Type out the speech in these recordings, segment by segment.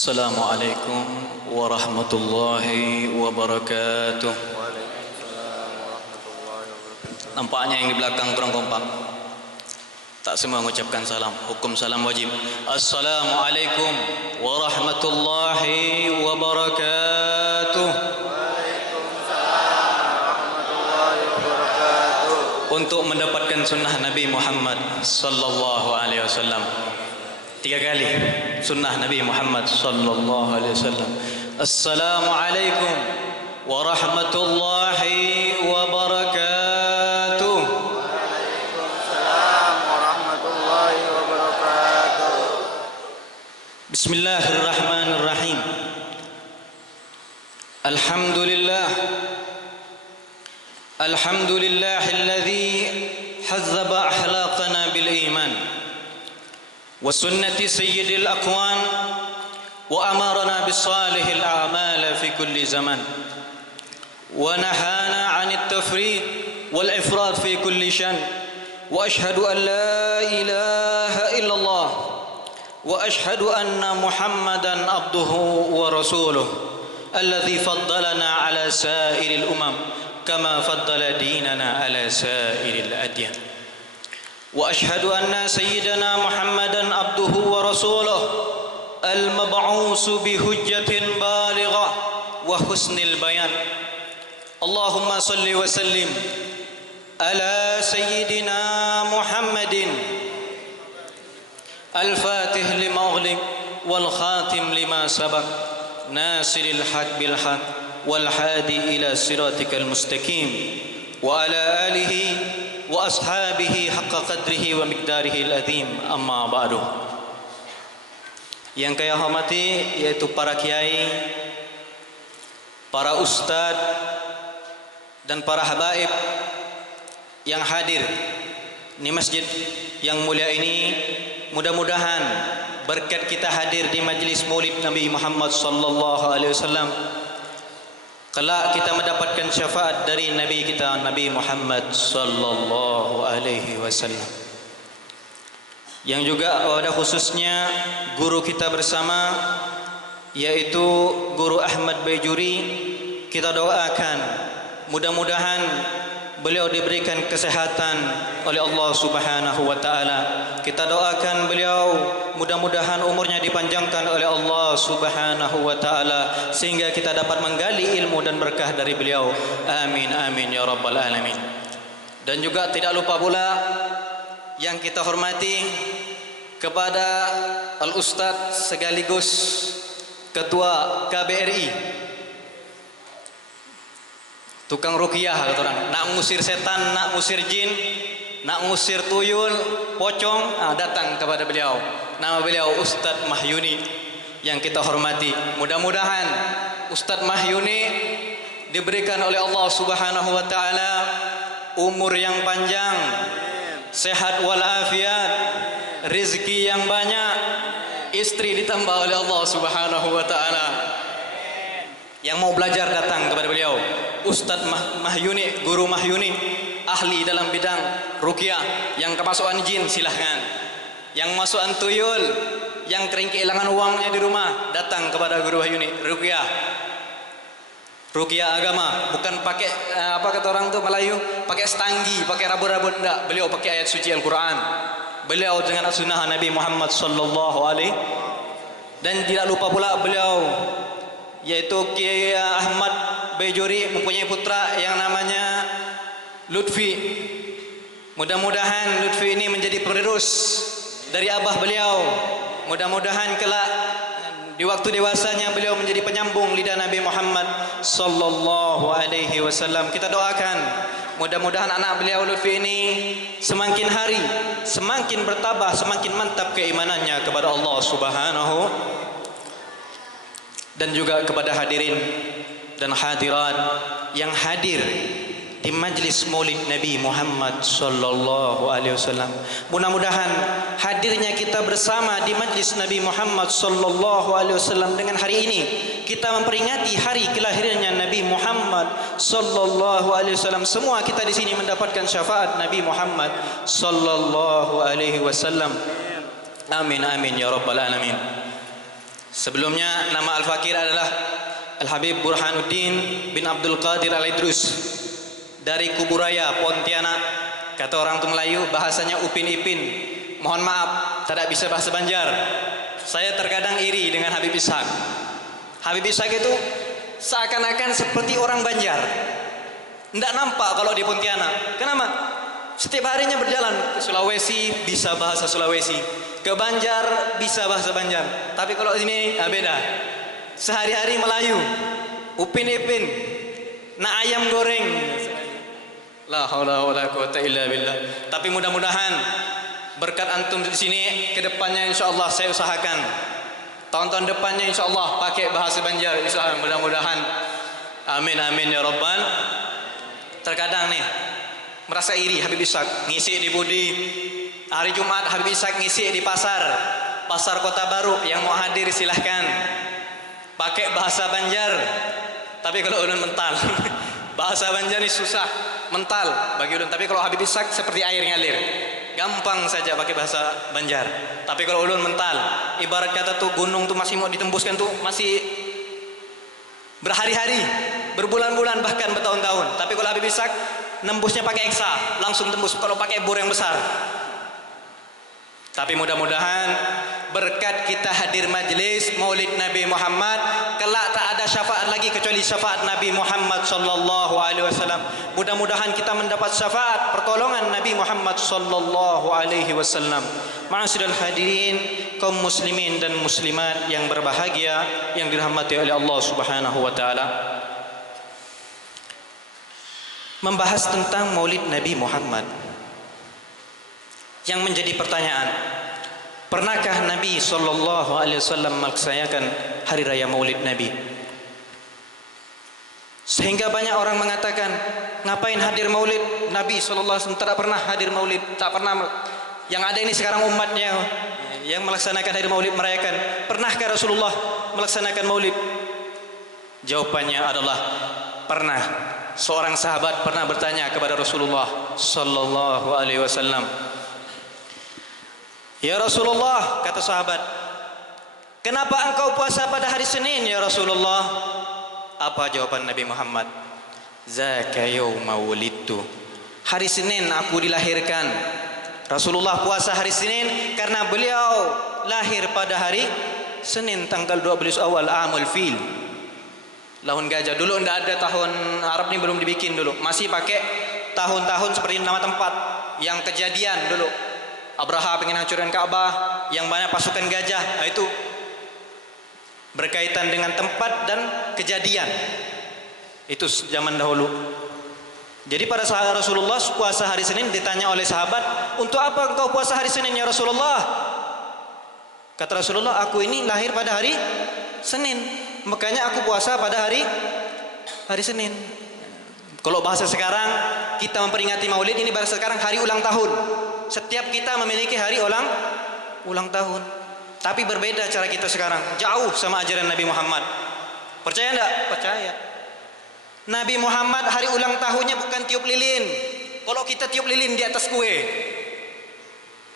Assalamualaikum warahmatullahi wabarakatuh. Nampaknya yang di belakang kurang kompak. Tak semua mengucapkan salam. Hukum salam wajib. Assalamualaikum warahmatullahi wabarakatuh. Untuk mendapatkan sunnah Nabi Muhammad sallallahu alaihi wasallam. 3 kali sunnah Nabi Muhammad sallallahu alaihi wasallam. Assalamualaikum warahmatullahi wabarakatuh. Waalaikumsalam warahmatullahi wabarakatuh. Bismillahirrahmanirrahim. Alhamdulillah. Alhamdulillahilladzi hazzaba akhlaqana bil iman وسنة سيد الأكوان وأمرنا بصالح الأعمال في كل زمان ونهانا عن التفريط والإفراط في كل شأن وأشهد أن لا إله إلا الله وأشهد أن محمدا عبده ورسوله الذي فضلنا على سائر الأمم كما فضل ديننا على سائر الأديان وأشهد أن سيدنا محمدًا عبده ورسوله المبعوث بحجة بالغة وحسن البيان اللهم صل وسلم على سيدنا محمد الفاتح لما أغلق والخاتم لما سبق ناصر الحق بالحق والهادي إلى صراطك المستقيم وعلى آله wa ashabihi haqqa qadrihi wa miqdarihi al-azim, amma ba'du. Yang saya hormati yaitu para kiai, para ustad dan para habaib yang hadir di masjid yang mulia ini. Mudah-mudahan berkat kita hadir di majlis Maulid Nabi Muhammad sallallahu alaihi wasallam, kelak kita mendapatkan syafaat dari Nabi kita Nabi Muhammad sallallahu alaihi wasallam. Yang juga pada khususnya guru kita bersama yaitu Guru Ahmad Baijuri, kita doakan mudah-mudahan beliau diberikan kesehatan oleh Allah Subhanahu wa taala. Kita doakan beliau mudah-mudahan umurnya dipanjangkan oleh Allah Subhanahu wa taala sehingga kita dapat menggali ilmu dan berkah dari beliau. Amin amin ya rabbal alamin. Dan juga tidak lupa pula yang kita hormati kepada Al-Ustaz sekaligus Ketua KBRI, tukang ruqyah kata orang, nak ngusir setan, nak ngusir jin, nak ngusir tuyul, pocong, datang kepada beliau. Nama beliau Ustadz Mahyuni yang kita hormati. Mudah-mudahan Ustadz Mahyuni diberikan oleh Allah Subhanahu wa taala umur yang panjang, sehat walafiat, rezeki yang banyak, istri ditambah oleh Allah Subhanahu wa taala. Yang mau belajar datang kepada beliau. Ustadz Mahyuni, Guru Mahyuni, ahli dalam bidang ruqyah. Yang kemasukan jin silahkan. Yang masukan tuyul, yang kering kehilangan uangnya di rumah, datang kepada Guru Mahyuni. Ruqyah, ruqyah agama, bukan pakai apa kata orang tuh Melayu, pakai stanggi, pakai rabu-rabu, enggak. Beliau pakai ayat suci Al-Quran. Beliau dengan sunnah Nabi Muhammad sallallahu alaihi. Dan tidak lupa pula beliau yaitu Kiai Ahmad Baijuri mempunyai putra yang namanya Lutfi. Mudah-mudahan Lutfi ini menjadi penerus dari abah beliau. Mudah-mudahan kelak di waktu dewasanya beliau menjadi penyambung lidah Nabi Muhammad sallallahu alaihi wasallam. Kita doakan mudah-mudahan anak beliau Lutfi ini semakin hari semakin bertambah, semakin mantap keimanannya kepada Allah Subhanahu, dan juga kepada hadirin dan hadirat yang hadir di majlis Maulid Nabi Muhammad sallallahu alaihi wasallam. Mudah-mudahan hadirnya kita bersama di majlis Nabi Muhammad sallallahu alaihi wasallam dengan hari ini kita memperingati hari kelahirannya Nabi Muhammad sallallahu alaihi wasallam. Semua kita di sini mendapatkan syafaat Nabi Muhammad sallallahu alaihi wasallam. Amin amin ya rabbal alamin. Sebelumnya nama Al-Fakir adalah Al-Habib Burhanuddin bin Abdul Qadir Al-Idrus dari Kuburaya, Pontianak. Kata orang tu Melayu, bahasanya Upin Ipin. Mohon maaf, tidak bisa bahasa Banjar. Saya terkadang iri dengan Habib Ishaq. Habib Ishaq itu seakan-akan seperti orang Banjar. Tidak nampak kalau di Pontianak. Kenapa? Setiap harinya berjalan ke Sulawesi bisa bahasa Sulawesi, ke Banjar bisa bahasa Banjar. Tapi kalau ini beda. Sehari-hari Melayu, Upin Ipin, nak ayam goreng. La haula wala quwata illa billah. Tapi mudah-mudahan berkat antum di sini, kedepannya insyaallah saya usahakan tahun-tahun depannya insyaallah pakai bahasa Banjar. Insyaallah mudah-mudahan. Amin amin ya rabbal. Terkadang nih merasa iri Habib Ishaq ngisi di Budi. Hari Jumat Habib Ishaq ngisi di pasar Kota Baru. Yang mau hadir silahkan pakai bahasa Banjar. Tapi kalau ulun mental bahasa Banjar ini susah, mental bagi ulun. Tapi kalau Habib Ishaq seperti air ngalir, gampang saja pakai bahasa Banjar. Tapi kalau ulun mental, ibarat kata tuh gunung tuh masih mau ditembuskan tuh masih berhari-hari, berbulan-bulan, bahkan bertahun-tahun. Tapi kalau Habib Ishaq nembusnya pakai eksa, langsung tembus kalau pakai bor yang besar. Tapi mudah-mudahan berkat kita hadir majelis Maulid Nabi Muhammad, kelak tak ada syafaat lagi kecuali syafaat Nabi Muhammad sallallahu alaihi wasallam. Mudah-mudahan kita mendapat syafaat pertolongan Nabi Muhammad sallallahu alaihi wasallam. Ma'asyiral hadirin, kaum muslimin dan muslimat yang berbahagia yang dirahmati oleh Allah Subhanahu wa taala. Membahas tentang Maulid Nabi Muhammad, yang menjadi pertanyaan, pernahkah Nabi sallallahu alaihi wasallam melaksanakan hari raya Maulid Nabi? Sehingga banyak orang mengatakan, ngapain hadir Maulid? Nabi sallallahu alaihi wasallam tidak pernah hadir Maulid, tak pernah. Yang ada ini sekarang umatnya yang melaksanakan hari Maulid merayakan. Pernahkah Rasulullah melaksanakan Maulid? Jawabannya adalah pernah. Seorang sahabat pernah bertanya kepada Rasulullah sallallahu alaihi wasallam, "Ya Rasulullah," kata sahabat, "kenapa engkau puasa pada hari Senin ya Rasulullah?" Apa jawaban Nabi Muhammad? "Zaka yauma wulidtu." Hari Senin aku dilahirkan. Rasulullah puasa hari Senin karena beliau lahir pada hari Senin tanggal 12 awal Amul Fil. Lahun gajah. Dulu tidak ada tahun Arab ini, belum dibikin dulu. Masih pakai tahun-tahun seperti nama tempat yang kejadian dulu. Abraha pengen hancurkan Ka'bah, yang banyak pasukan gajah. Nah, itu berkaitan dengan tempat dan kejadian. Itu zaman dahulu. Jadi pada saat Rasulullah puasa hari Senin, ditanya oleh sahabat, "Untuk apa engkau puasa hari Senin ya Rasulullah?" Kata Rasulullah, "Aku ini lahir pada hari Senin, makanya aku puasa pada hari Senin." Kalau bahasa sekarang, kita memperingati Maulid ini bahasa sekarang hari ulang tahun. Setiap kita memiliki hari ulang tahun. Tapi berbeda cara kita sekarang, jauh sama ajaran Nabi Muhammad. Percaya enggak? Percaya. Nabi Muhammad hari ulang tahunnya bukan tiup lilin. Kalau kita tiup lilin di atas kue,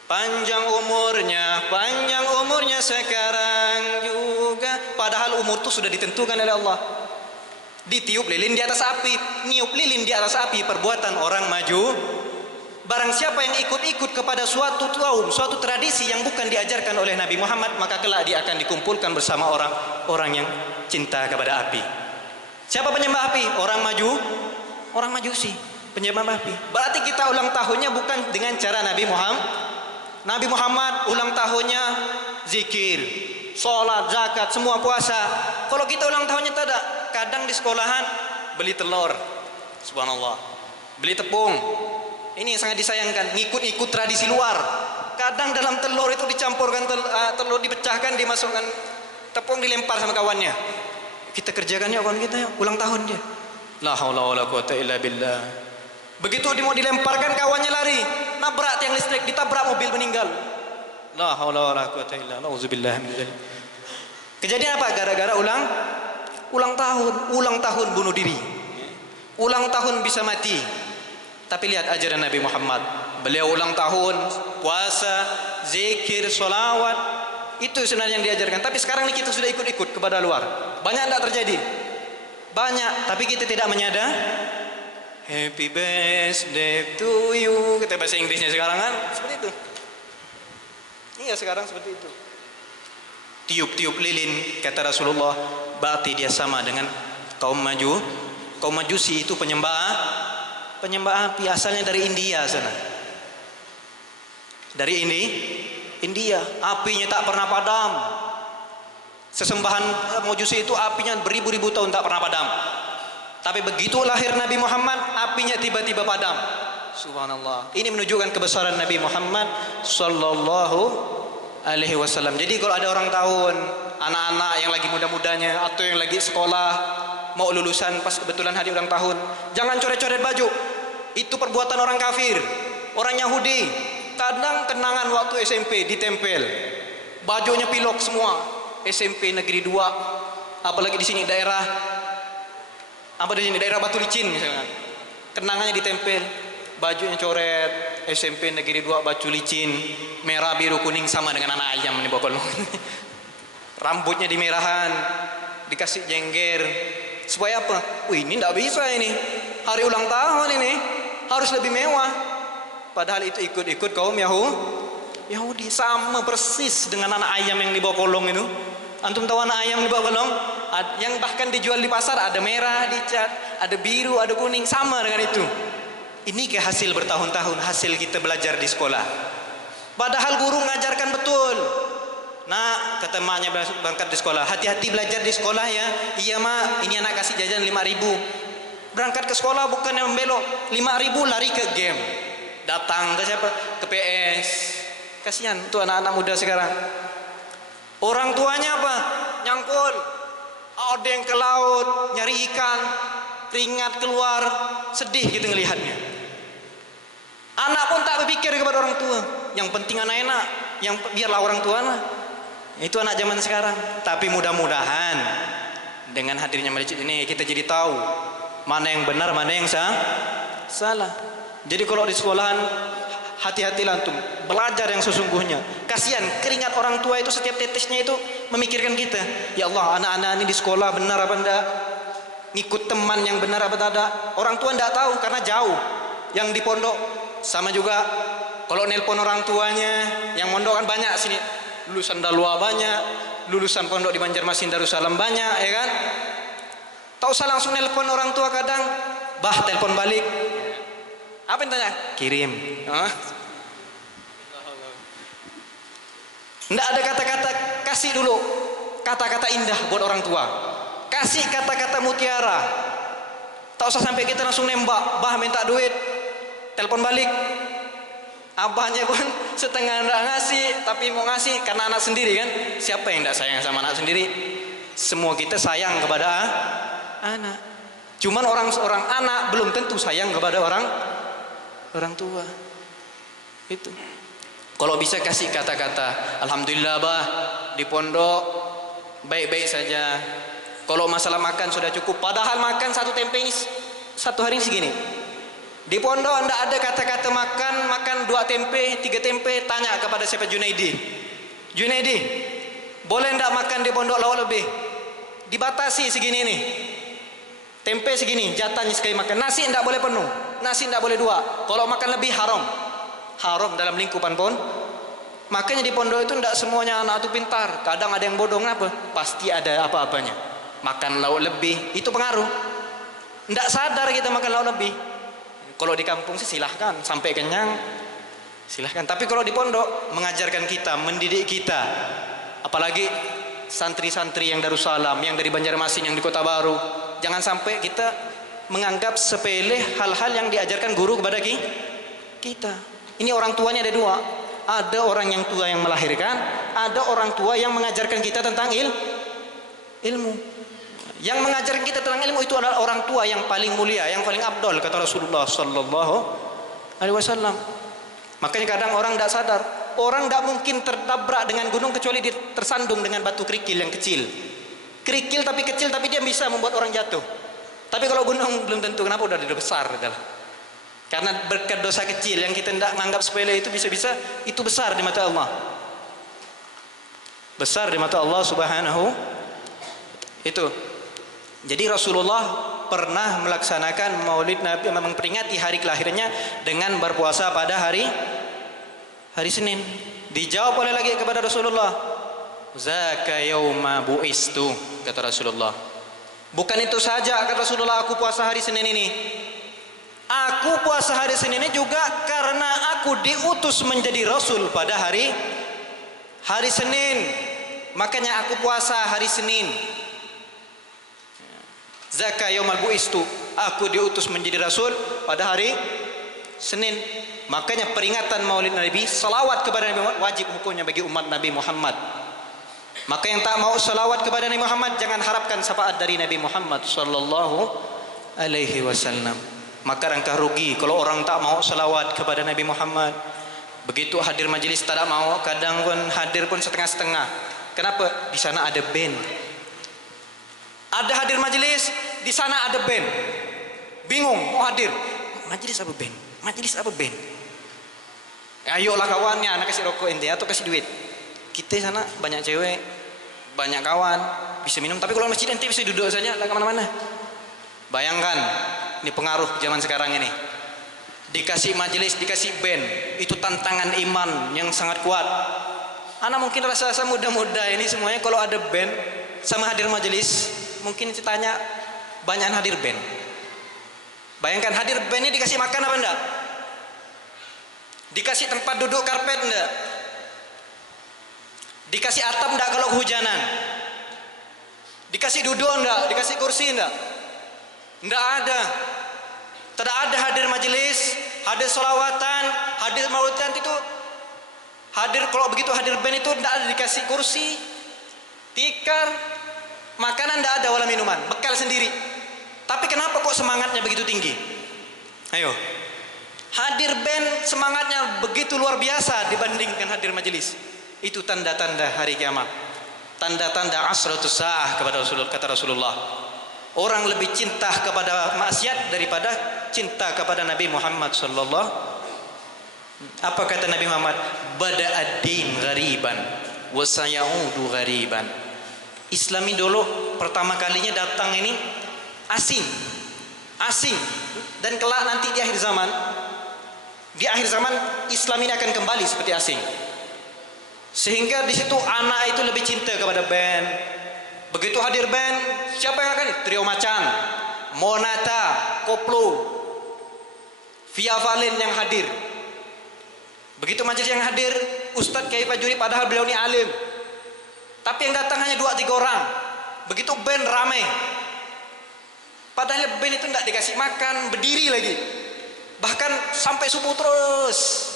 panjang umurnya sekarang juga. Padahal umur itu sudah ditentukan oleh Allah. Ditiup lilin di atas api, niup lilin di atas api, perbuatan orang maju. Barang siapa yang ikut-ikut kepada suatu kaum, suatu tradisi yang bukan diajarkan oleh Nabi Muhammad, maka kelak dia akan dikumpulkan bersama orang yang cinta kepada api. Siapa penyembah api? Orang Majusi, penyembah api. Berarti kita ulang tahunnya bukan dengan cara Nabi Muhammad. Nabi Muhammad ulang tahunnya zikir, sholat, zakat, semua puasa. Kalau kita ulang tahunnya tidak, kadang di sekolahan beli telur, subhanallah, beli tepung. Ini yang sangat disayangkan, ngikut-ikut tradisi luar. Kadang dalam telur itu dicampurkan telur, dipecahkan, dimasukkan tepung, dilempar sama kawannya. Kita kerjakan ya kawan kita, ya ulang tahun dia. La haula wala quwata illa billah. Begitu dia mau dilemparkan, kawannya lari, nabrak tiang listrik, ditabrak mobil, meninggal. La haula wala quwata illa billah. Auzubillah min dzalik. Kejadian apa? Gara-gara ulang tahun bunuh diri. Ulang tahun bisa mati. Tapi lihat ajaran Nabi Muhammad. Beliau ulang tahun, puasa, zikir, sholawat, Itu sebenarnya yang diajarkan. Tapi sekarang ini kita sudah ikut-ikut kepada luar. Banyak tidak terjadi? Banyak, tapi kita tidak menyadar. Happy birthday to you. Kita bahasa Inggrisnya sekarang kan seperti itu. Iya sekarang seperti itu. Tiup-tiup lilin, kata Rasulullah, berarti dia sama dengan kaum Majusi itu penyembah api, asalnya dari India sana. Dari India, apinya tak pernah padam. Sesembahan Majusi itu apinya beribu-ribu tahun tak pernah padam. Tapi begitu lahir Nabi Muhammad, apinya tiba-tiba padam. Subhanallah. Ini menunjukkan kebesaran Nabi Muhammad sallallahu alaihi wasallam. Jadi kalau ada orang tahun, anak-anak yang lagi muda-mudanya atau yang lagi sekolah mau lulusan pas kebetulan hari ulang tahun, jangan coret-coret baju. Itu perbuatan orang kafir, orang Yahudi. Kadang kenangan waktu SMP ditempel, bajunya pilok semua. SMP Negeri 2, apalagi di sini daerah Batu Licin misalnya, kenangannya ditempel, bajunya coret. SMP Negeri 2 Batu Licin, merah biru kuning sama dengan anak ayam nih pokoknya. Rambutnya dimerahan, dikasih jengger. Supaya apa? Wih, ini tidak bisa ini. Hari ulang tahun ini harus lebih mewah. Padahal itu ikut-ikut kaum Yahudi, sama persis dengan anak ayam yang dibawa kolong itu. Antum tahu anak ayam dibawa kolong? Yang bahkan dijual di pasar, ada merah dicat, ada biru, ada kuning, sama dengan itu. Ini hasil bertahun-tahun, hasil kita belajar di sekolah. Padahal guru mengajarkan betul. Nah, kata maknya berangkat di sekolah, hati-hati belajar di sekolah ya. Iya mak, ini anak kasih jajan 5.000. Berangkat ke sekolah bukan yang membelok, 5.000 lari ke game. Datang ke siapa? Ke PS. Kasihan tuh anak-anak muda sekarang. Orang tuanya apa? Nyangkul. Ada yang ke laut, nyari ikan, keringat keluar, sedih gitu ngelihatnya. Anak pun tak berpikir kepada orang tua. Yang penting anak enak, yang biarlah orang tua lah. Itu anak zaman sekarang. Tapi mudah-mudahan dengan hadirnya masjid ini kita jadi tahu mana yang benar, mana yang salah. Jadi kalau di sekolahan, hati-hatilah antum, belajar yang sesungguhnya. Kasihan keringat orang tua itu, setiap tetesnya itu memikirkan kita. Ya Allah, anak-anak ini di sekolah benar apa enggak? Ngikut teman yang benar apa tidak? Orang tua enggak tahu karena jauh. Yang di pondok sama juga. Kalau nelpon orang tuanya, yang mondok kan banyak sini. Lulusan Dalwa banyak, lulusan pondok di Banjarmasin Darussalam banyak, ya kan? Tak usah langsung nelpon orang tua kadang. Bah, telepon balik. Apa yang tanya? Kirim. Enggak ada kata-kata, kasih dulu kata-kata indah buat orang tua. Kasih kata-kata mutiara. Tak usah sampai kita langsung nembak. Bah, minta duit, telepon balik. Abahnya pun setengah enggak ngasih, tapi mau ngasih karena anak sendiri kan. Siapa yang enggak sayang sama anak sendiri? Semua kita sayang kepada anak. Cuman orang anak belum tentu sayang kepada orang tua. Itu. Kalau bisa kasih kata-kata, alhamdulillah bah, di pondok baik-baik saja. Kalau masalah makan sudah cukup. Padahal makan satu tempe ini satu hari segini. Di pondok enggak ada kata-kata makan 2 tempe, 3 tempe. Tanya kepada siapa? Junaidi, boleh enggak makan di pondok lauk lebih? Dibatasi segini nih. Tempe segini, jatahnya sekali makan. Nasi enggak boleh penuh, nasi enggak boleh 2. Kalau makan lebih haram dalam lingkupan pon. Makanya di pondok itu enggak semuanya anak itu pintar. Kadang ada yang bodoh. Kenapa? Pasti ada apa-apanya. Makan lauk lebih, itu pengaruh. Enggak sadar kita makan lauk lebih. Kalau di kampung sih silahkan, sampai kenyang silahkan. Tapi kalau di pondok mengajarkan kita, mendidik kita. Apalagi santri-santri yang Darussalam, yang dari Banjarmasin, yang di Kota Baru. Jangan sampai kita menganggap sepele hal-hal yang diajarkan guru kepada kita. Ini orang tuanya ada 2. Ada orang yang tua yang melahirkan, ada orang tua yang mengajarkan kita tentang ilmu. Yang mengajarkan kita tentang ilmu itu adalah orang tua yang paling mulia, yang paling abdol, kata Rasulullah sallallahu alaihi wasallam. Makanya kadang orang tidak sadar, orang tidak mungkin tertabrak dengan gunung kecuali dia tersandung dengan batu kerikil yang kecil. Kerikil tapi kecil, tapi dia bisa membuat orang jatuh. Tapi kalau gunung belum tentu. Kenapa? Udah besar adalah. Karena berkat dosa kecil yang kita tidak menganggap sepele itu bisa-bisa itu besar di mata Allah. besar di mata Allah Subhanahu itu. Jadi Rasulullah pernah melaksanakan Maulid Nabi, memperingati hari kelahirnya dengan berpuasa pada hari Senin. Dijawab oleh lagi kepada Rasulullah, "Zaka yauma buistu," kata Rasulullah. Bukan itu saja kata Rasulullah, aku puasa hari Senin ini. Aku puasa hari Senin ini juga karena aku diutus menjadi Rasul pada hari Senin. Makanya aku puasa hari Senin. Zaka yaumal buistu, aku diutus menjadi Rasul pada hari Senin. Makanya peringatan Maulid Nabi, salawat kepada Nabi Muhammad wajib hukumnya bagi umat Nabi Muhammad. Maka yang tak mau salawat kepada Nabi Muhammad, jangan harapkan syafaat dari Nabi Muhammad sallallahu alaihi wasallam. Maka langkah rugi kalau orang tak mau salawat kepada Nabi Muhammad. Begitu hadir majelis tak mau, kadang pun hadir pun setengah-setengah. Kenapa? Di sana ada band. Ada hadir majelis, di sana ada band. Bingung mau hadir. Majelis apa band? Majelis apa band? Ayolah kawannya, anak kasih rokok ente atau kasih duit. Kita sana banyak cewek, banyak kawan, bisa minum. Tapi kalau masjid ente bisa duduk saja, lah kemana-mana. Bayangkan, ini pengaruh zaman sekarang ini. Dikasih majelis, dikasih band, itu tantangan iman yang sangat kuat. Anak mungkin rasa-rasa muda-muda ini semuanya kalau ada band sama hadir majelis, mungkin ditanya banyak hadir band. Bayangkan hadir band ini dikasih makan apa enggak? Dikasih tempat duduk karpet enggak? Dikasih atap enggak kalau kehujanan? Dikasih duduk enggak? Dikasih kursi enggak? Enggak ada. Tidak ada hadir majelis, hadir solawatan, hadir maulidan itu. Hadir kalau begitu hadir band itu enggak ada dikasih kursi, tikar, makanan enggak ada, wala minuman, bekal sendiri. Tapi kenapa kok semangatnya begitu tinggi? Ayo. Hadir band semangatnya begitu luar biasa dibandingkan hadir majelis. Itu tanda-tanda hari kiamat. Tanda-tanda asratus saah kepada Rasulullah, kata Rasulullah. Orang lebih cinta kepada maksiat daripada cinta kepada Nabi Muhammad sallallahu. Apa kata Nabi Muhammad? Bada'ad-din ghariban wa sayaudu ghariban. Islam ini dulu pertama kalinya datang ini asing. Dan kelak nanti di akhir zaman Islam ini akan kembali seperti asing. Sehingga di situ anak itu lebih cinta kepada band. Begitu hadir band, siapa yang akan? Trio Macan, Monata, Koplo, Via Valen yang hadir. Begitu majelis yang hadir, Ustadz Kiai Fajuri, padahal beliau ini alim. Tapi yang datang hanya 2-3 orang. Begitu band ramai. Padahal band itu tidak dikasih makan, berdiri lagi. Bahkan sampai subuh terus.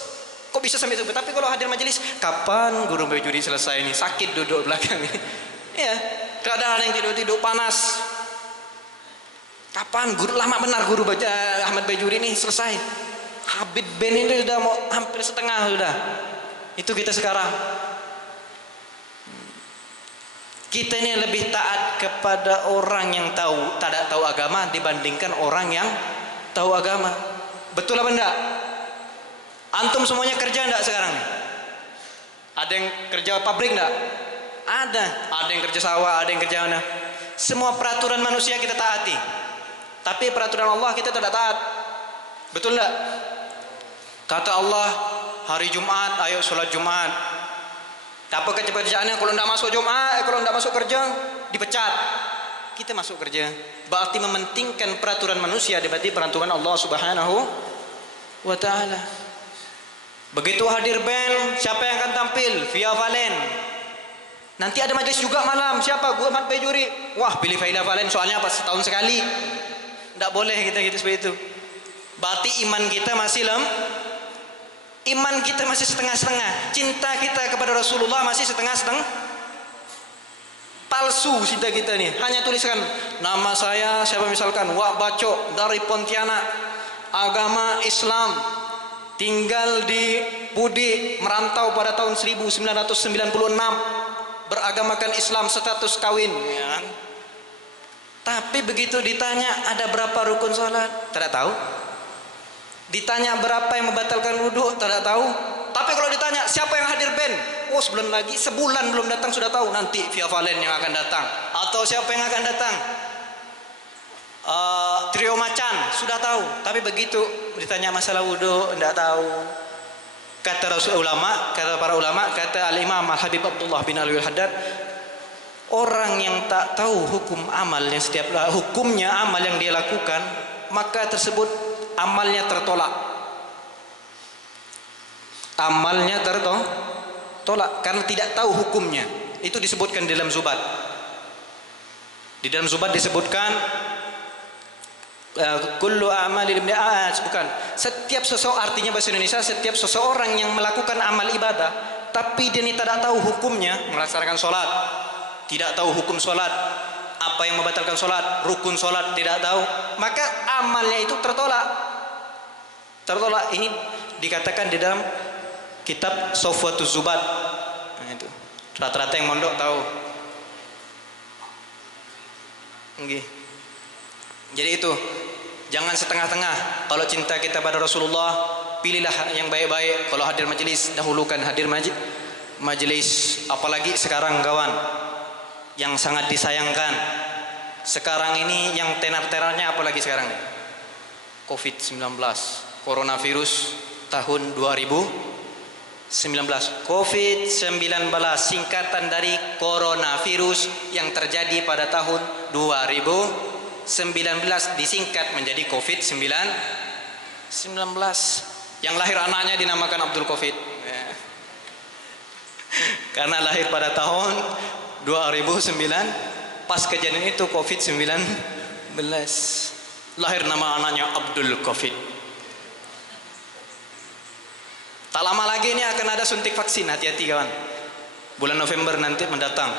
Kok bisa sampai subuh? Tapi kalau hadir majelis, kapan guru Fajuri selesai ini? Sakit duduk belakang ini. Ya, kadang ada yang tidur panas. Kapan guru, lama benar guru Ahmad Bajuri ini selesai. Habib band ini sudah mau hampir setengah sudah. Itu kita sekarang. Kita ini lebih taat kepada orang yang tidak tahu agama dibandingkan orang yang tahu agama. Betul apa enggak? Antum semuanya kerja enggak sekarang? Ada yang kerja pabrik enggak? Ada yang kerja sawah, ada yang kerja mana. Semua peraturan manusia kita taati. Tapi peraturan Allah kita tidak taat. Betul enggak? Kata Allah, hari Jumat ayo sholat Jumat. Apa kerjaannya kalau tidak masuk Jumat, kalau tidak masuk kerja dipecat. Kita masuk kerja. Berarti mementingkan peraturan manusia dibanding peraturan Allah Subhanahu wa taala. Begitu hadir band, siapa yang akan tampil? Via Valen. Nanti ada majelis juga malam. Siapa? Gua Ahmad Bajuri. Wah, pilih Via Valen soalnya apa? Setahun sekali. Tidak boleh kita seperti itu. Berarti iman kita masih Iman kita masih setengah-setengah. Cinta kita kepada Rasulullah masih setengah-setengah. Palsu cinta kita nih. Hanya tuliskan nama saya, siapa misalkan Wak Baco dari Pontianak, agama Islam, tinggal di Budi, merantau pada tahun 1996, beragamakan Islam, status kawin ya. Tapi begitu ditanya ada berapa rukun salat, tidak tahu. Ditanya berapa yang membatalkan wudhu, tidak tahu. Tapi kalau ditanya siapa yang hadir band, oh sebulan lagi, sebulan belum datang sudah tahu nanti Via Valen yang akan datang atau siapa yang akan datang. Trio Macan sudah tahu, tapi begitu ditanya masalah wudhu tidak tahu. Kata para ulama, kata Al-Imam Al-Habib Abdullah bin Alwi Al-Haddad, orang yang tak tahu hukum amal yang hukumnya amal yang dia lakukan, maka tersebut amalnya tertolak. Amalnya tertolak karena tidak tahu hukumnya. Itu disebutkan di dalam Zubat. Di dalam Zubat disebutkan kullu a'mali ibni bukan setiap seseorang, artinya bahasa Indonesia setiap seseorang yang melakukan amal ibadah tapi dia tidak tahu hukumnya, melaksanakan sholat tidak tahu hukum sholat, apa yang membatalkan sholat, rukun sholat tidak tahu, maka amalnya itu tertolak. Ini dikatakan di dalam kitab Sofwatuz Zubat. Nah, itu rata-rata yang mondok tahu. Jadi itu, jangan setengah-tengah. Kalau cinta kita pada Rasulullah, pilihlah yang baik-baik. Kalau hadir majelis, dahulukan hadir majelis. Apalagi sekarang kawan, yang sangat disayangkan sekarang ini, yang tenar-tenarnya apalagi sekarang, COVID-19, coronavirus tahun 2019. COVID-19 singkatan dari coronavirus yang terjadi pada tahun 2019 disingkat menjadi COVID-19. Yang lahir anaknya dinamakan Abdul Covid, karena lahir pada tahun 2009. Pas kejadian itu COVID-19, lahir nama anaknya Abdul Covid. Tak lama lagi ini akan ada suntik vaksin, hati-hati kawan. Bulan November nanti mendatang.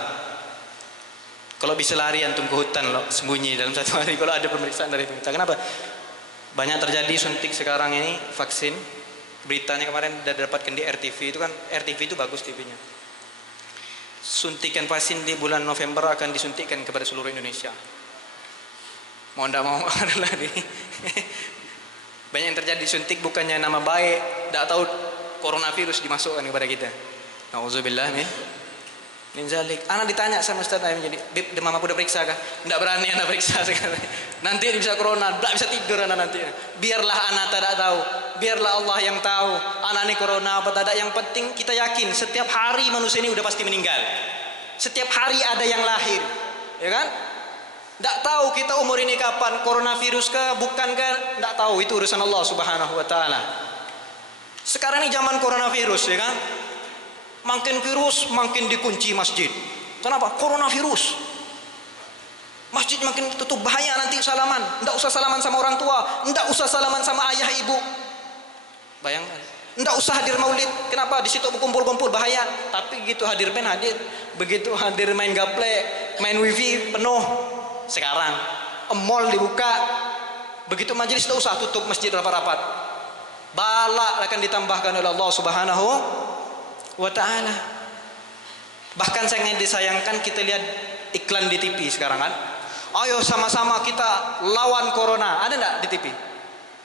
Kalau bisa lari antum ke hutan loh, sembunyi dalam satu hari kalau ada pemeriksaan dari pemerintah. Kenapa? Banyak terjadi suntik sekarang ini, vaksin. Beritanya kemarin sudah dapatkan di RTV, itu kan RTV itu bagus TV-nya. Suntikan vaksin di bulan November akan disuntikkan kepada seluruh Indonesia. Mau tidak mau adalah banyak yang terjadi suntik bukannya nama baik, tidak tahu coronavirus dimasukkan kepada kita. Nauzubillah min zalik. Anak ditanya sama Ustaz Aim, jadi Bib, demam aku udah periksa kah? Tidak berani anak periksa sekarang. Nanti bisa corona, tidak bisa tidur anak nanti. Biarlah anak tidak tahu, biarlah Allah yang tahu. Anak ini corona apa tidak, yang penting kita yakin setiap hari manusia ini udah pasti meninggal. Setiap hari ada yang lahir, ya kan? Tidak tahu kita umur ini kapan, coronavirus kah, bukan kah? Tidak tahu, itu urusan Allah Subhanahu Wa Taala. Sekarang ini zaman coronavirus, ya kan? Makin virus, makin dikunci masjid. Kenapa? Coronavirus. Masjid makin tutup, bahaya nanti salaman. Tidak usah salaman sama orang tua, tidak usah salaman sama ayah ibu. Bayangkan. Tidak usah hadir maulid. Kenapa? Di situ berkumpul-kumpul, bahaya. Tapi gitu hadir hadir. Begitu hadir main gaple, main wifi penuh. Sekarang mall dibuka. Begitu majelis tidak usah tutup masjid rapat-rapat. Bala akan ditambahkan oleh Allah Subhanahu Wa Ta'ala. Bahkan sangat disayangkan kita lihat iklan di TV sekarang kan. Ayo sama-sama kita lawan corona. Ada enggak di TV?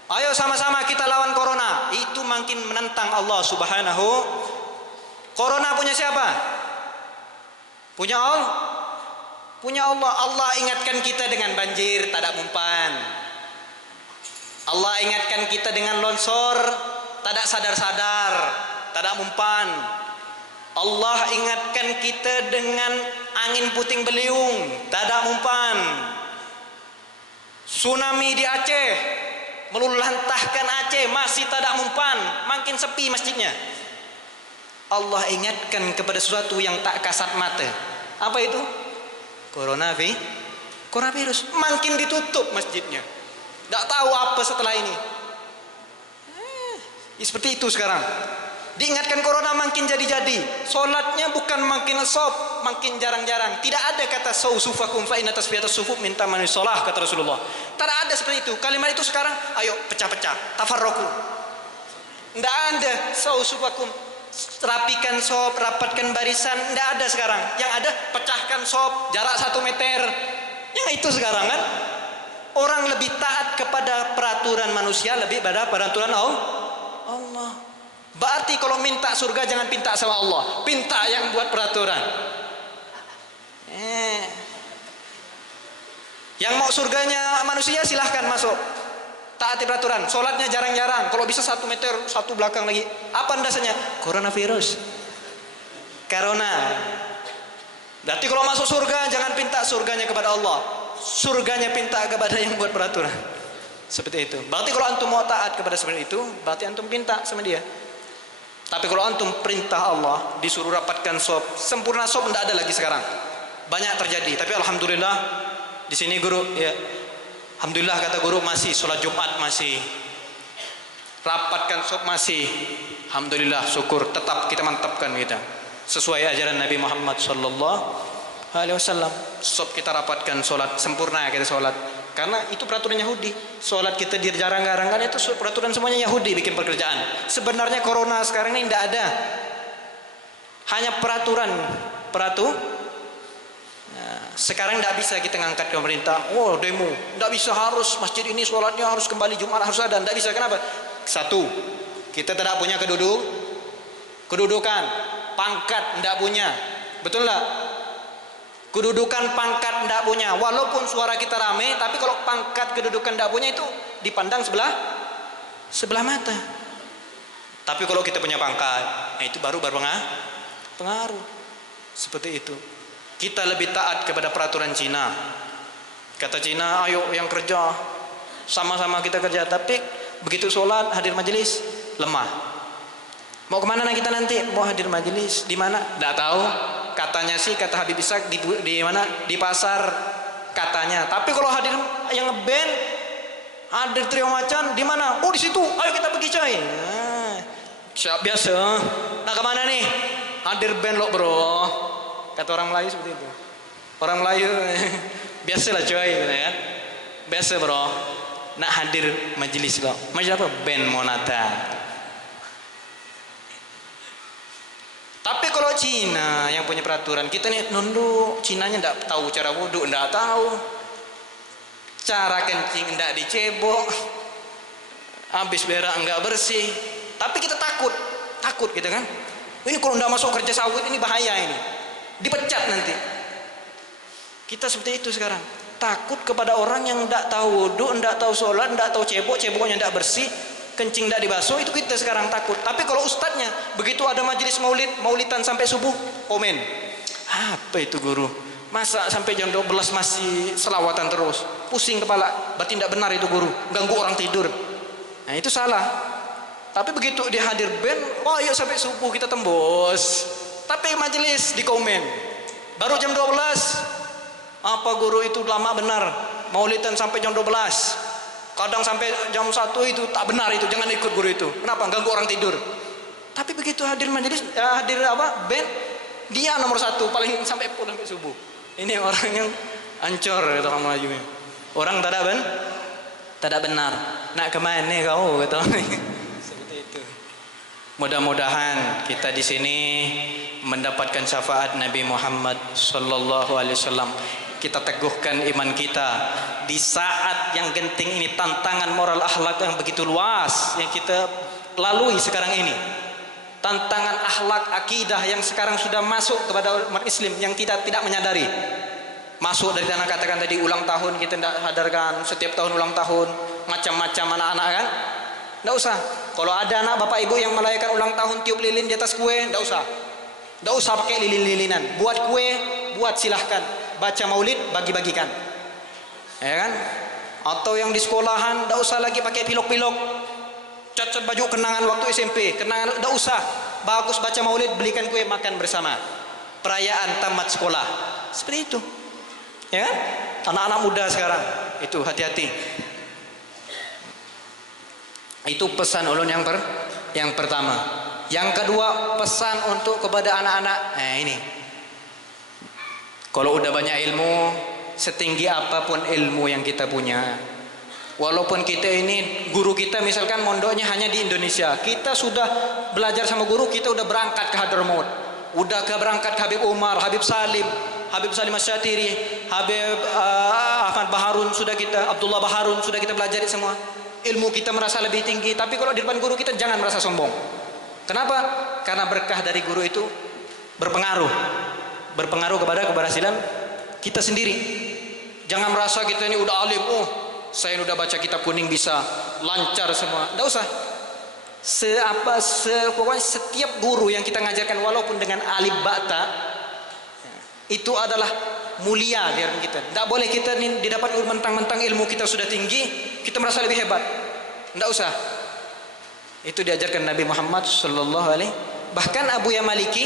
Ayo sama-sama kita lawan corona. Itu makin menentang Allah Subhanahu. Corona punya siapa? Punya Allah. Punya Allah. Allah ingatkan kita dengan banjir, tak ada mumpan. Allah ingatkan kita dengan longsor, tak ada sadar-sadar, tak ada mumpan. Allah ingatkan kita dengan angin puting beliung, tak ada umpan. Tsunami di Aceh, meluluhlantahkan Aceh, masih tak ada umpan, makin sepi masjidnya. Allah ingatkan kepada sesuatu yang tak kasat mata. Apa itu? Coronavirus, makin ditutup masjidnya. Tak tahu apa setelah ini. Seperti itu sekarang. Diingatkan corona makin jadi-jadi. Solatnya bukan makin sop, makin jarang-jarang. Tidak ada kata sausufakum fa inna tasbiyatas sufuf min tamanis shalah, kata Rasulullah. Tak ada seperti itu. Kalimat itu sekarang ayo pecah-pecah, tafarraqu. Tidak ada sausufakum, rapikan sop, rapatkan barisan, tidak ada sekarang. Yang ada pecahkan sop, jarak 1 meter. Yang itu sekarang kan. Orang lebih taat kepada peraturan manusia lebih pada peraturan Allah. Berarti kalau minta surga jangan minta sama Allah, minta yang buat peraturan. Yang mau surganya manusia silahkan masuk, taati peraturan. Sholatnya jarang-jarang, kalau bisa 1 meter satu belakang lagi. Apa dasarnya? Coronavirus, corona. Berarti kalau masuk surga jangan pinta surganya kepada Allah, surganya pinta kepada yang buat peraturan. Seperti itu. Berarti kalau antum mau taat kepada seperti itu, berarti antum pinta sama dia. Tapi kalau antum perintah Allah, disuruh rapatkan sop, sempurna sop tidak ada lagi sekarang. Banyak terjadi. Tapi alhamdulillah di sini guru, ya, alhamdulillah kata guru masih sholat Jumat masih, rapatkan sop masih. Alhamdulillah, syukur. Tetap kita mantapkan kita sesuai ajaran Nabi Muhammad sallallahu alaihi wasallam. Sop kita rapatkan, sholat sempurna kita sholat. Karena itu peraturan Yahudi. Sholat kita dijarang-jarang kan itu peraturan semuanya Yahudi bikin pekerjaan. Sebenarnya corona sekarang ini tidak ada. Hanya peraturan. Sekarang tidak bisa kita ngangkat ke pemerintah. Oh demo, tidak bisa, harus masjid ini sholatnya harus kembali Jumat harus ada. Tidak bisa, kenapa? Satu, kita tidak punya kedudukan, pangkat tidak punya. Betul tidak? Kedudukan pangkat tidak punya, walaupun suara kita ramai, tapi kalau pangkat kedudukan tidak punya itu dipandang sebelah mata. Tapi kalau kita punya pangkat, itu baru pengaruh. Seperti itu. Kita lebih taat kepada peraturan Cina. Kata Cina, ayo yang kerja, sama-sama kita kerja. Tapi begitu sholat hadir majelis lemah. Mau kemana kita nanti? Mau hadir majelis di mana? Tidak tahu. Katanya sih, kata Habib Ishaq di mana? Di pasar katanya. Tapi kalau hadir yang ngeband, hadir trio macan di mana? Oh di situ. Ayo kita pergi coy. Siap biasa. Nah kemana nih? Hadir band lo bro. Kata orang Melayu seperti itu. Orang Melayu biasalah coy, gitu kan? Biasa bro. Nak hadir majelis lo. Majelis apa? Band Monata. Tapi kalau Cina yang punya peraturan, kita nih nunduk. Cinanya tidak tahu cara wudhu, tidak tahu cara kencing, tidak dicebok, habis berak enggak bersih. Tapi kita takut gitu kan? Ini kalau tidak masuk kerja sawit ini bahaya, ini dipecat nanti. Kita seperti itu sekarang, takut kepada orang yang tidak tahu wudhu, tidak tahu sholat, tidak tahu ceboknya tidak bersih, kencing tidak dibasuh. Itu kita sekarang takut. Tapi kalau ustadznya begitu ada majelis maulidan sampai subuh, komen, apa itu guru, masa sampai jam 12 masih selawatan terus, pusing kepala. Berarti tidak benar itu guru, ganggu orang tidur. Nah itu salah. Tapi begitu dia hadir band, wah yuk sampai subuh kita tembus. Tapi majelis di komen baru jam 12, apa guru itu lama benar, maulidan sampai jam 12, kadang sampai jam 1, itu tak benar, itu jangan ikut guru itu. Kenapa? Ganggu orang tidur. Tapi begitu hadir majelis, hadir band, dia nomor 1 paling sampai pulang sampai subuh. Ini orang yang ancur kata orang Melayu. Orang tidak benar. Nak kemana kau kata seperti itu. Mudah-mudahan kita di sini mendapatkan syafaat Nabi Muhammad sallallahu alaihi wasallam. Kita teguhkan iman kita di saat yang genting ini, tantangan moral akhlak yang begitu luas yang kita lalui sekarang ini. Tantangan akhlak akidah yang sekarang sudah masuk kepada umat Islam yang tidak menyadari. Masuk dari tanah, katakan tadi ulang tahun, kita tidak sadarkan setiap tahun ulang tahun, macam-macam anak-anak kan. Tidak usah. Kalau ada anak bapak ibu yang merayakan ulang tahun tiup lilin di atas kue, tidak usah. Tidak usah pakai lilin-lilinan. Buat kue, buat silahkan. Baca maulid, bagi-bagikan, ya kan? Atau yang di sekolahan, tidak usah lagi pakai pilok-pilok, cat baju kenangan waktu SMP, kenangan, tidak usah. Bagus baca maulid, belikan kue, makan bersama. Perayaan tamat sekolah, seperti itu, ya kan? Anak-anak muda sekarang, itu hati-hati. Itu pesan ulun yang pertama. Yang kedua, pesan untuk kepada anak-anak. Nah ini, kalau udah banyak ilmu, setinggi apapun ilmu yang kita punya, walaupun kita ini guru kita misalkan mondoknya hanya di Indonesia, kita sudah belajar sama guru, kita udah berangkat ke Hadramaut, udah berangkat ke Habib Umar, Habib Salim Asy-Syatiri, Habib Ahmad Baharun, sudah kita, Abdullah Baharun, sudah kita pelajari semua. Ilmu kita merasa lebih tinggi. Tapi kalau di depan guru kita jangan merasa sombong. Kenapa? Karena berkah dari guru itu berpengaruh kepada keberhasilan kita sendiri. Jangan merasa kita ini udah alim, oh saya udah baca kitab kuning bisa lancar semua. Tidak usah. Pokoknya setiap guru yang kita ngajarkan walaupun dengan alif bata itu adalah mulia di hadapan kita. Tidak boleh kita didapat mentang-mentang ilmu kita sudah tinggi kita merasa lebih hebat. Tidak usah. Itu diajarkan Nabi Muhammad sallallahu alaihi. Bahkan Abu Ya Maliki,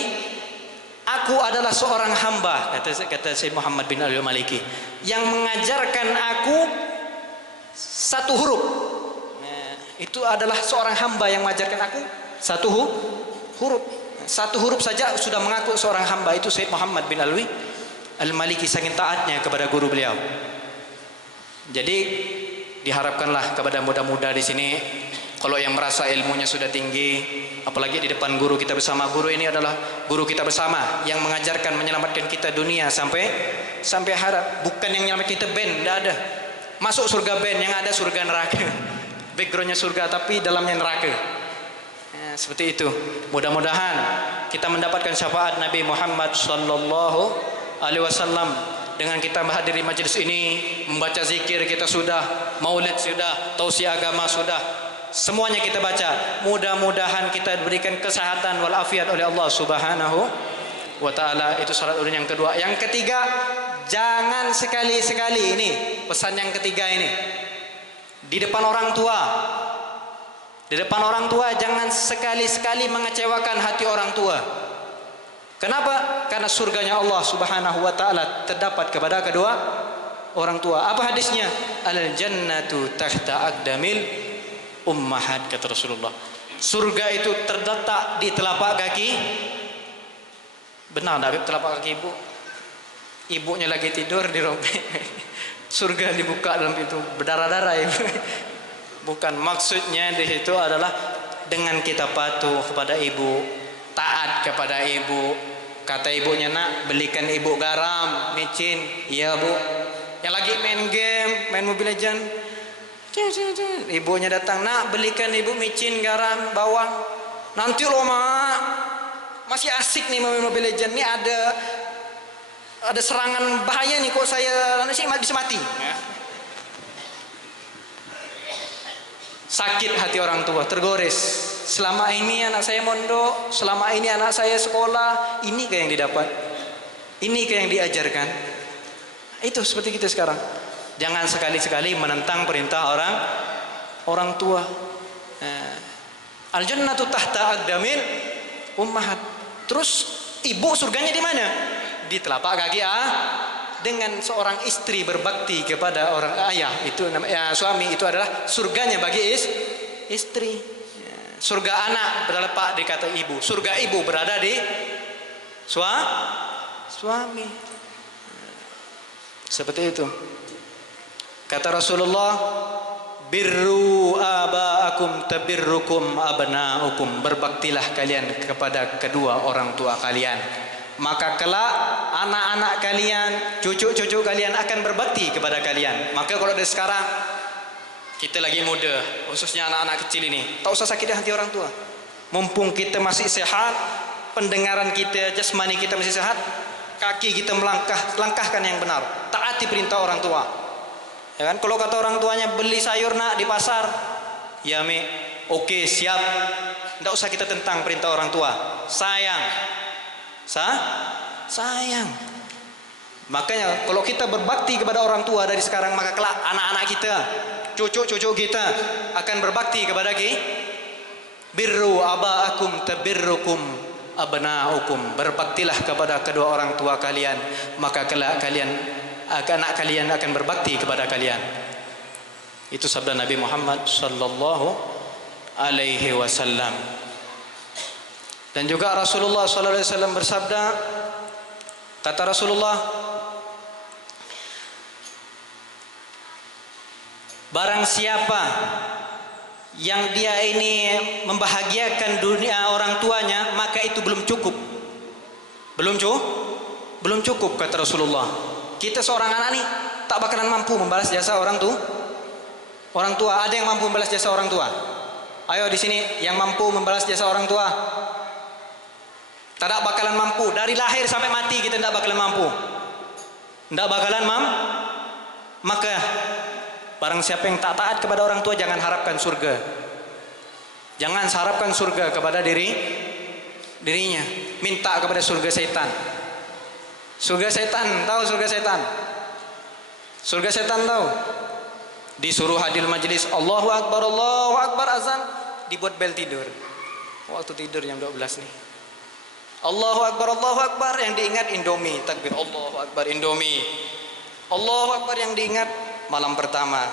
aku adalah seorang hamba, kata Syekh Muhammad bin Ali Maliki, yang mengajarkan aku satu huruf. Nah, itu adalah seorang hamba yang mengajarkan aku satu huruf. Satu huruf saja sudah mengaku seorang hamba. Itu Syekh Muhammad bin Alwi Al-Maliki, saking taatnya kepada guru beliau. Jadi diharapkanlah kepada muda-muda di sini, kalau yang merasa ilmunya sudah tinggi, apalagi di depan guru kita bersama. Guru ini adalah guru kita bersama yang mengajarkan, menyelamatkan kita dunia sampai akhirat. Bukan yang menyelamatkan kita band, tidak ada. Masuk surga band, yang ada surga neraka. Backgroundnya surga tapi dalamnya neraka. Ya, seperti itu. Mudah-mudahan kita mendapatkan syafaat Nabi Muhammad sallallahu alaihi wasallam dengan kita menghadiri majelis ini, membaca zikir kita sudah, maulid sudah, tausiah agama sudah, semuanya kita baca. Mudah-mudahan kita diberikan kesehatan walafiat oleh Allah Subhanahu wa taala. Itu syarat ulun yang kedua. Yang ketiga, jangan sekali-sekali, ini pesan yang ketiga ini, di depan orang tua. Di depan orang tua jangan sekali-sekali mengecewakan hati orang tua. Kenapa? Karena surganya Allah Subhanahu wa taala terdapat kepada kedua orang tua. Apa hadisnya? Al jannatu tahta aqdamil ummahat, kata Rasulullah. Surga itu terletak di telapak kaki. Benar enggak telapak kaki ibu? Ibunya lagi tidur dirobek. Surga dibuka dalam itu berdarah-darah ibu. Bukan, maksudnya di situ adalah dengan kita patuh kepada ibu, taat kepada ibu. Kata ibunya, nak belikan ibu garam, micin. Iya bu. Yang lagi main game, main Mobile Legends, ibunya datang, nak belikan ibu micin, garam, bawang. Nanti loh mak, masih asik nih main Mobile Legends. Ini ada serangan bahaya nih, kok saya bisa mati. Ya. Sakit hati orang tua, tergores. Selama ini anak saya mondok, selama ini anak saya sekolah, ini kayak yang didapat, ini kayak yang diajarkan. Itu seperti kita sekarang. Jangan sekali-sekali menentang perintah orang tua. Al jannatu tahta aqdamil ummahat. Terus ibu surganya di mana? Di telapak kaki dengan seorang istri berbakti kepada orang ayah, itu namanya suami, itu adalah surganya bagi istri. Surga anak berlepak di kata ibu, surga ibu berada di suami. Seperti itu. Kata Rasulullah, birru abaakum tabirrukum abnaukum, berbaktilah kalian kepada kedua orang tua kalian, maka kelak anak-anak kalian, cucu-cucu kalian akan berbakti kepada kalian. Maka kalau dari sekarang kita lagi muda, khususnya anak-anak kecil ini, tak usah sakiti hati orang tua. Mumpung kita masih sehat, pendengaran kita, jasmani kita masih sehat, kaki kita langkahkan yang benar, taati perintah orang tua. Ya kan? Kalau kata orang tuanya beli sayur nak di pasar, ya mi, oke, siap. Tidak usah kita tentang perintah orang tua. Sayang. Sayang. Makanya kalau kita berbakti kepada orang tua dari sekarang, maka kelak anak-anak kita, cucu-cucu kita akan berbakti kepada kita. Birru abaakum tabirrukum abnaukum, berbaktilah kepada kedua orang tua kalian, maka kelak anak kalian akan berbakti kepada kalian. Itu sabda Nabi Muhammad sallallahu alaihi wasallam. Dan juga Rasulullah sallallahu alaihi wasallam bersabda, kata Rasulullah, barang siapa yang dia ini membahagiakan dunia orang tuanya, maka itu belum cukup. Belum cukup, kata Rasulullah. Kita seorang anak nih tak bakalan mampu membalas jasa orang tua. Ada yang mampu membalas jasa orang tua? Ayo di sini yang mampu membalas jasa orang tua. Tak bakalan mampu. Dari lahir sampai mati kita tidak bakalan mampu. Tidak bakalan Maka barang siapa yang tak taat kepada orang tua, jangan harapkan surga. Jangan harapkan surga kepada dirinya. Minta kepada surga setan. Surga setan, tahu surga setan? Surga setan tahu? Disuruh hadir majelis Allahu Akbar azan, dibuat bel tidur. Waktu tidur jam 12 nih. Allahu Akbar yang diingat Indomie, takbir Allahu Akbar Indomie. Allahu Akbar yang diingat malam pertama.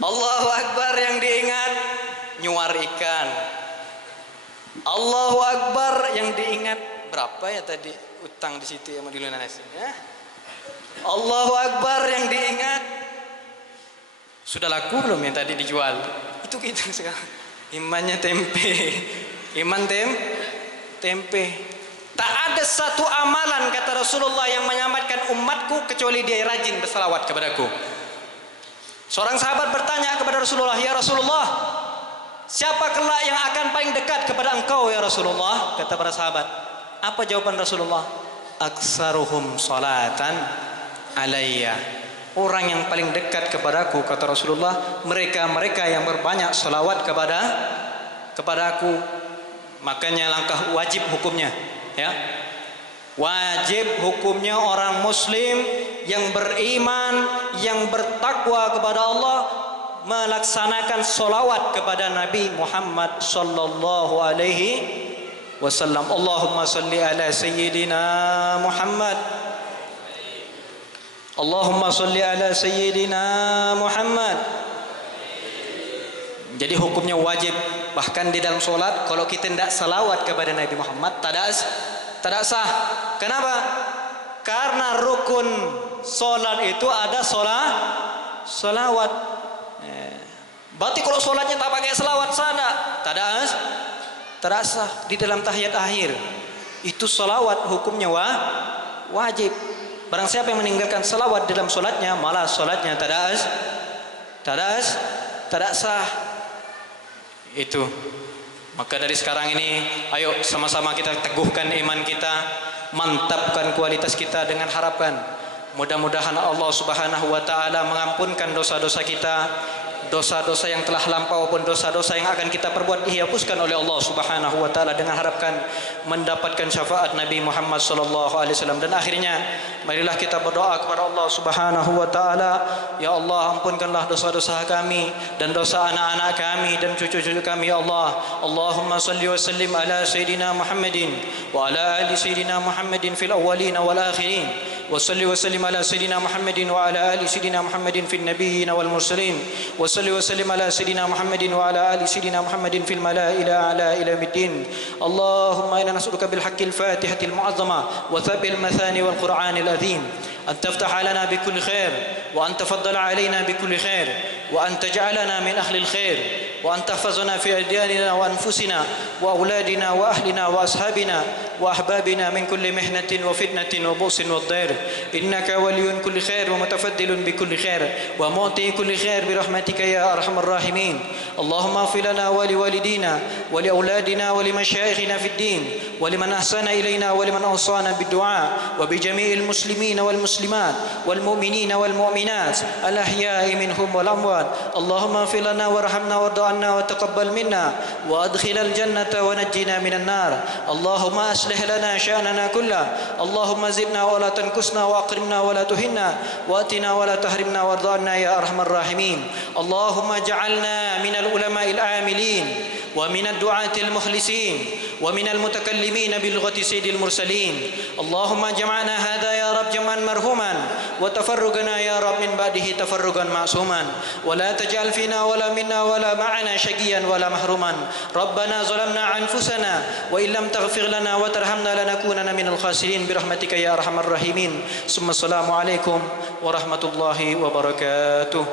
Allahu Akbar yang diingat nyuar ikan. Allahu Akbar yang diingat berapa ya tadi utang di situ yang mau dilunasin ya. Allahu Akbar yang diingat sudah laku belum yang tadi dijual. Itu kita sekarang. Imannya tempe. Iman tempe. Tak ada satu amalan kata Rasulullah yang menyelamatkan umatku kecuali dia rajin bersalawat kepadaku. Seorang sahabat bertanya kepada Rasulullah, "Ya Rasulullah, siapa kelak yang akan paling dekat kepada engkau ya Rasulullah?" Kata para sahabat. Apa jawaban Rasulullah? "Aksaruhum salatan alayya." Orang yang paling dekat kepadaku kata Rasulullah, mereka yang berbanyak salawat kepada aku. Makanya langkah wajib hukumnya, ya. Wajib hukumnya orang muslim yang beriman, yang bertakwa kepada Allah melaksanakan salawat kepada Nabi Muhammad sallallahu alaihi wasallam. Allahumma salli ala sayyidina Muhammad. Allahumma salli ala sayyidina Muhammad. Jadi hukumnya wajib. Bahkan di dalam solat, kalau kita tidak salawat kepada Nabi Muhammad, tidak sah. Kenapa? Karena rukun solat itu ada salawat. Berarti kalau solatnya tak pakai salawat sah tidak sah. Di dalam tahiyat akhir itu salawat hukumnya wajib. Barang siapa yang meninggalkan salawat dalam solatnya, malah solatnya tidak sah. Itu. Maka dari sekarang ini, ayo sama-sama kita teguhkan iman kita, mantapkan kualitas kita dengan harapan mudah-mudahan Allah Subhanahu wa taala mengampunkan dosa-dosa kita, dosa-dosa yang telah lampau maupun dosa-dosa yang akan kita perbuat dihapuskan oleh Allah Subhanahu wa taala dengan harapkan mendapatkan syafaat Nabi Muhammad sallallahu alaihi wasallam. Dan akhirnya marilah kita berdoa kepada Allah Subhanahu wa taala, ya Allah, ampunkanlah dosa-dosa kami dan dosa anak-anak kami dan cucu-cucu kami ya Allah. Allahumma salli wa sallim ala sayyidina Muhammadin wa ala ali sayyidina Muhammadin fil awwalin wal akhirin. وصلي وسلم على سيدنا محمد وعلى آل سيدنا محمد في النبيين والمرسلين وصلي وسلم على سيدنا محمد وعلى آل سيدنا محمد في الملائكة إلى يوم الدين. اللهم إنا نسألك بالحق الفاتحة المعظمة وثبت المثاني والقرآن العظيم أن تفتح لنا بكل خير وأن تفضل علينا بكل خير وأن تجعلنا من أهل الخير وأن تحفظنا في أدياننا وأنفسنا وأولادنا وأهلنا وأصحابنا وأحبابنا من كل محنة وفتنة وبؤس والضير إنك ولي كل خير ومتفضل بكل خير ومعطي كل خير برحمتك يا أرحم الراحمين. اللهم اغفر لنا ولوالدينا ولأولادنا ولمشايخنا في الدين ولمن أحسن إلينا ولمن أوصانا بالدعاء وبجميع المسلمين والمسلمات والمؤمنين والمؤمنات الأحياء منهم والأموات. اللهم اغفر لنا وارحمنا وارض عنا وتقبل منا وأدخل الجنة ونجنا من النار. اللهم أصلح لنا شأننا كله. اللهم زدنا ولا تنقصنا وأكرمنا ولا تهنا وأتنا ولا تحرمنا وارض عنا يا أرحم الراحمين. اللهم اجعلنا من العلماء العاملين ومن الدعاة المخلصين ومن المتكلمين بلغة سيد المرسلين. اللهم جمعنا هذا يا رب جمعا مرحوما وتفرقنا يا رب من بعده تفرقا معصوما ولا تجعل فينا ولا منا ولا معنا شقيا ولا محروما. ربنا ظلمنا أنفسنا وإن لم تغفر لنا وترحمنا لنكونن من الخاسرين برحمتك يا أرحم الراحمين. ثم السلام عليكم ورحمة الله وبركاته.